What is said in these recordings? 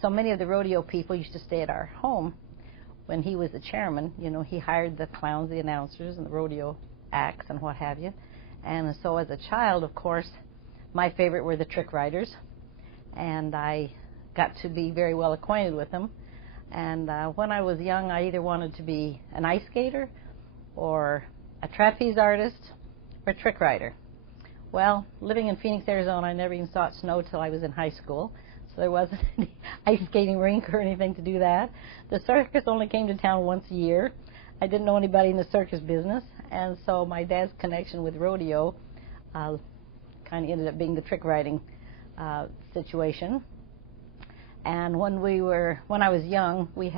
so many of the rodeo people used to stay at our home when he was the chairman. You know, he hired the clowns, the announcers, and the rodeo acts and what have you. And so as a child, of course, my favorite were the trick riders, and I got to be very well acquainted with them. And when I was young, I either wanted to be an ice skater or a trapeze artist or a trick rider. Well, living in Phoenix, Arizona, I never even saw it snow till I was in high school, so there wasn't any ice skating rink or anything to do that. The circus only came to town once a year. I didn't know anybody in the circus business, and so my dad's connection with rodeo kind of ended up being the trick riding situation. And when I was young, we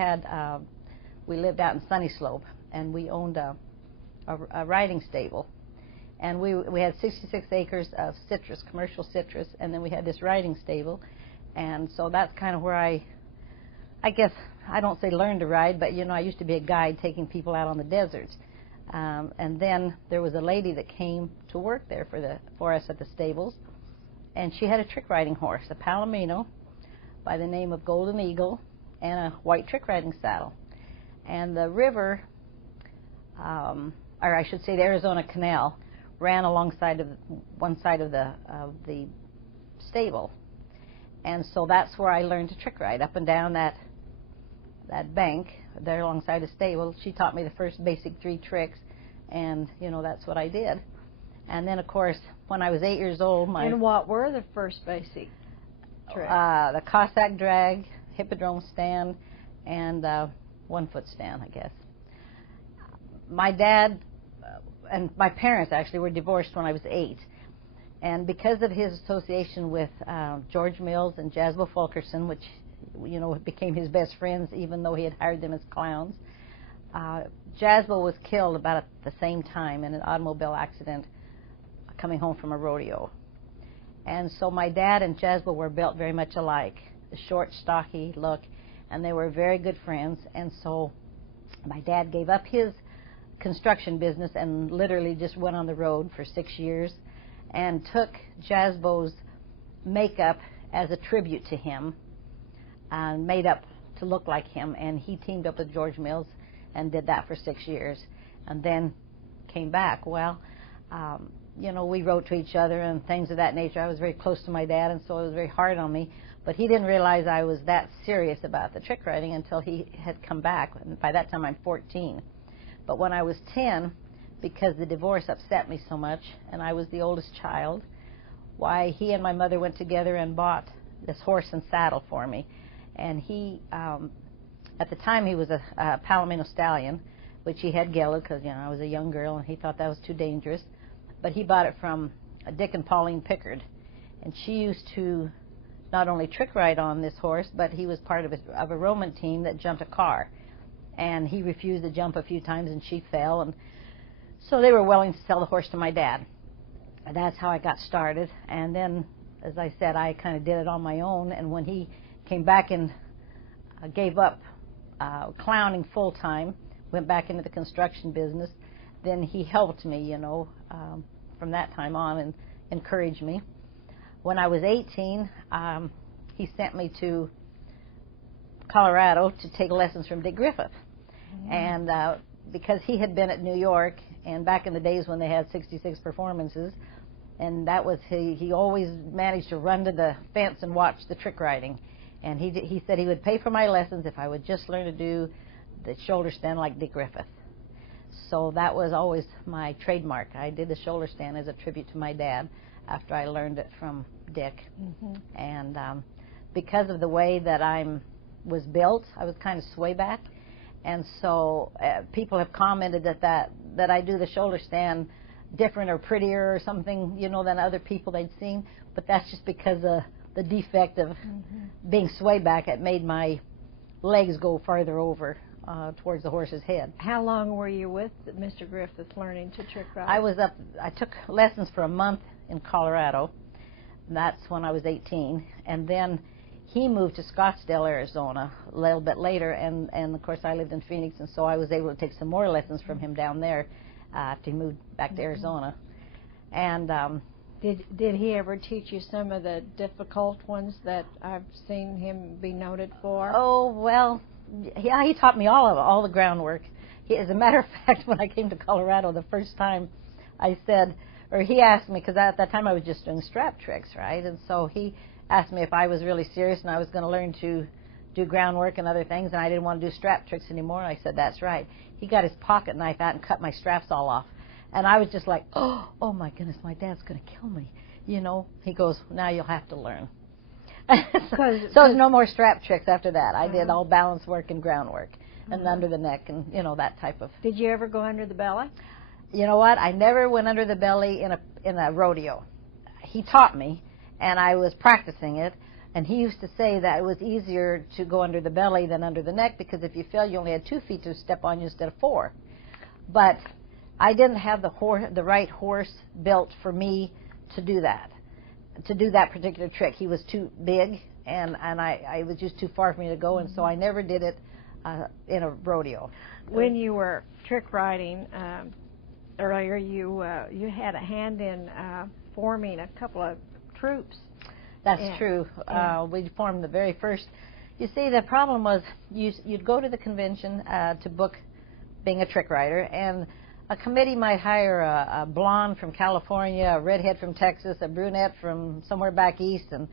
lived out in Sunny Slope, and we owned a riding stable. And we had 66 acres of citrus, commercial citrus, and then we had this riding stable. And so that's kind of where I guess, I don't say learn to ride, but you know, I used to be a guide taking people out on the deserts. And then there was a lady that came to work there for us at the stables, and she had a trick riding horse, a Palomino, by the name of Golden Eagle, and a white trick riding saddle. And the river, or I should say the Arizona Canal, ran alongside of one side of the stable. And so that's where I learned to trick ride, up and down that bank there alongside the stable. She taught me the first basic 3 tricks, and you know, that's what I did. And then of course, when I was 8 years old, And what were the first basic tricks? The Cossack drag, hippodrome stand, and 1-foot stand, I guess. My dad and my parents actually were divorced when I was 8. And because of his association with George Mills and Jasbo Fulkerson, which, you know, became his best friends even though he had hired them as clowns, Jasbo was killed about at the same time in an automobile accident coming home from a rodeo. And so my dad and Jasbo were built very much alike, the short, stocky look, and they were very good friends. And so my dad gave up his construction business and literally just went on the road for 6 years and took Jasbo's makeup as a tribute to him, made up to look like him, and he teamed up with George Mills and did that for 6 years, and then came back. Well, you know, we wrote to each other and things of that nature. I was very close to my dad, and so it was very hard on me, but he didn't realize I was that serious about the trick riding until he had come back, and by that time I'm 14. But when I was 10, because the divorce upset me so much, and I was the oldest child, why, he and my mother went together and bought this horse and saddle for me. And he, at the time, he was a Palomino stallion, which he had gelded because, you know, I was a young girl, and he thought that was too dangerous. But he bought it from Dick and Pauline Pickard, and she used to not only trick ride on this horse, but he was part of a Roman team that jumped a car. And he refused to jump a few times, and she fell, and so they were willing to sell the horse to my dad. And that's how I got started. And then, as I said, I kind of did it on my own. And when he came back and gave up clowning full-time, went back into the construction business, then he helped me, you know, from that time on and encouraged me. When I was 18, he sent me to Colorado to take lessons from Dick Griffith. Mm-hmm. And because he had been at New York, and back in the days when they had 66 performances, and that was he always managed to run to the fence and watch the trick riding. And he said he would pay for my lessons if I would just learn to do the shoulder stand like Dick Griffith. So that was always my trademark. I did the shoulder stand as a tribute to my dad after I learned it from Dick. Mm-hmm. And because of the way that I was built, I was kind of sway back. And so people have commented that I do the shoulder stand different or prettier or something, you know, than other people they'd seen. But that's just because of the defect of being sway back. It made my legs go farther over towards the horse's head. How long were you with Mr. Griffith learning to trick ride? I took lessons for a month in Colorado. That's when I was 18. And then he moved to Scottsdale, Arizona a little bit later, and of course I lived in Phoenix, and so I was able to take some more lessons from him down there after he moved back to Arizona. And Did he ever teach you some of the difficult ones that I've seen him be noted for? Oh, well, yeah, he taught me all the groundwork. As a matter of fact, when I came to Colorado the first time, I said, or he asked me, because at that time I was just doing strap tricks, right? And so he asked me if I was really serious and I was going to learn to do groundwork and other things, and I didn't want to do strap tricks anymore. I said, that's right. He got his pocket knife out and cut my straps all off. And I was just like, oh my goodness, my dad's going to kill me. You know, he goes, now you'll have to learn. So no more strap tricks after that. I did all balance work and groundwork and under the neck and, you know, that type of. Did you ever go under the belly? You know what? I never went under the belly in a rodeo. He taught me, and I was practicing it. And he used to say that it was easier to go under the belly than under the neck because if you fell, you only had 2 feet to step on instead of 4. But I didn't have the right horse built for me to do that particular trick. He was too big, and I was just too far for me to go, and so I never did it in a rodeo. When you were trick riding earlier, you had a hand in forming a couple of troops. That's true. We formed the very first. You see, the problem was you'd go to the convention to book being a trick rider, and a committee might hire a blonde from California, a redhead from Texas, a brunette from somewhere back east, and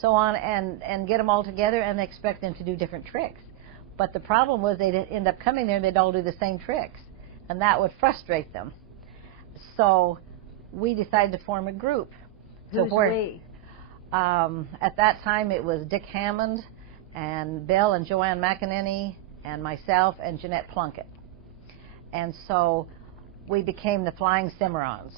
so on, and get them all together, and they expect them to do different tricks. But the problem was they'd end up coming there and they'd all do the same tricks, and that would frustrate them. So we decided to form a group. Who's we? At that time, it was Dick Hammond and Bill and Joanne McEnany and myself and Jeanette Plunkett. And so we became the Flying Cimarrons.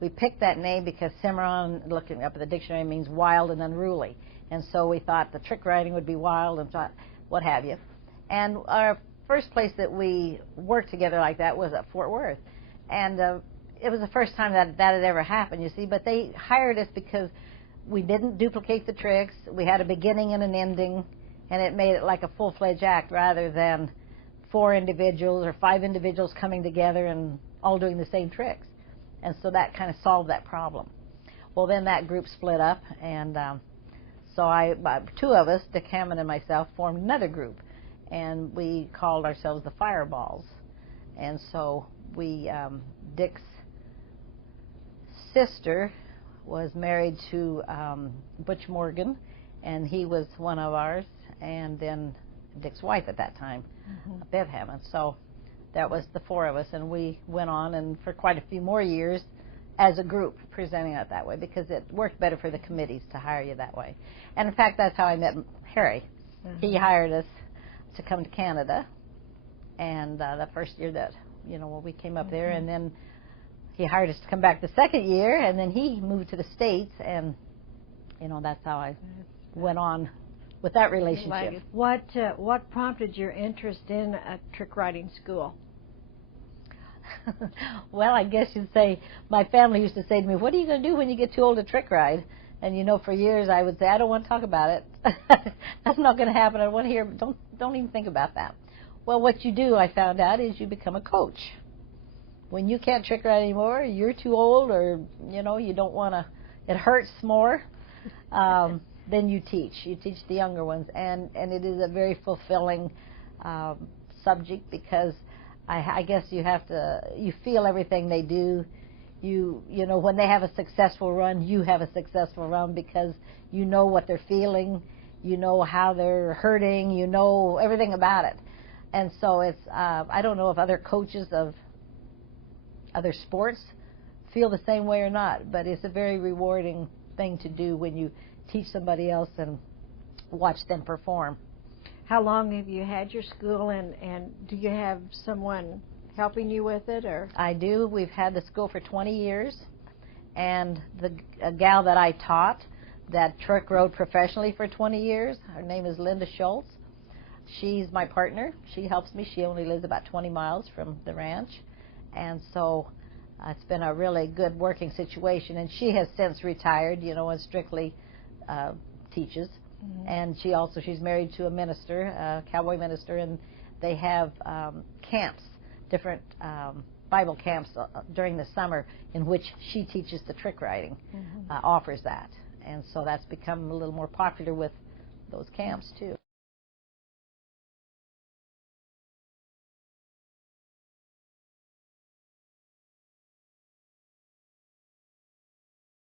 We picked that name because Cimarron, looking up at the dictionary, means wild and unruly. And so we thought the trick riding would be wild and thought, what have you. And our first place that we worked together like that was at Fort Worth. And it was the first time that had ever happened, you see. But they hired us because we didn't duplicate the tricks. We had a beginning and an ending, and it made it like a full-fledged act rather than 4 individuals or 5 individuals coming together and all doing the same tricks. And so that kind of solved that problem. Well, then that group split up, and so 2 of us, Dick Hammond and myself, formed another group, and we called ourselves the Fireballs. And so Dick's sister was married to Butch Morgan, and he was one of ours, and then Dick's wife at that time, Bev Hammond. So that was the 4 of us, and we went on and for quite a few more years as a group presenting it that way because it worked better for the committees to hire you that way. And in fact, that's how I met Harry. He hired us to come to Canada, and the first year that, when we came up there, and then he hired us to come back the second year, and then he moved to the States, and, that's how I went on with that relationship. What prompted your interest in a trick riding school? Well, I guess you'd say, my family used to say to me, what are you going to do when you get too old to trick ride? And, for years I would say, I don't want to talk about it. That's not going to happen. I want to hear, don't even think about that. Well, what you do, I found out, is you become a coach. When you can't trick ride anymore, you're too old, or, you don't want to, it hurts more, then you teach. You teach the younger ones, and it is a very fulfilling subject because I guess you feel everything they do. When they have a successful run, you have a successful run because you know what they're feeling, you know how they're hurting, you know everything about it. And so it's, I don't know if other coaches of other sports feel the same way or not, but it's a very rewarding thing to do when you teach somebody else and watch them perform. How long have you had your school, and do you have someone helping you with it? Or I do. We've had the school for 20 years, and a gal that I taught that trick rode professionally for 20 years, her name is Linda Schultz. She's my partner. She helps me. She only lives about 20 miles from the ranch, and so it's been a really good working situation. And she has since retired, and strictly teaches. And she's married to a minister, a cowboy minister, and they have camps, different Bible camps during the summer in which she teaches the trick riding, offers that. And so that's become a little more popular with those camps, too.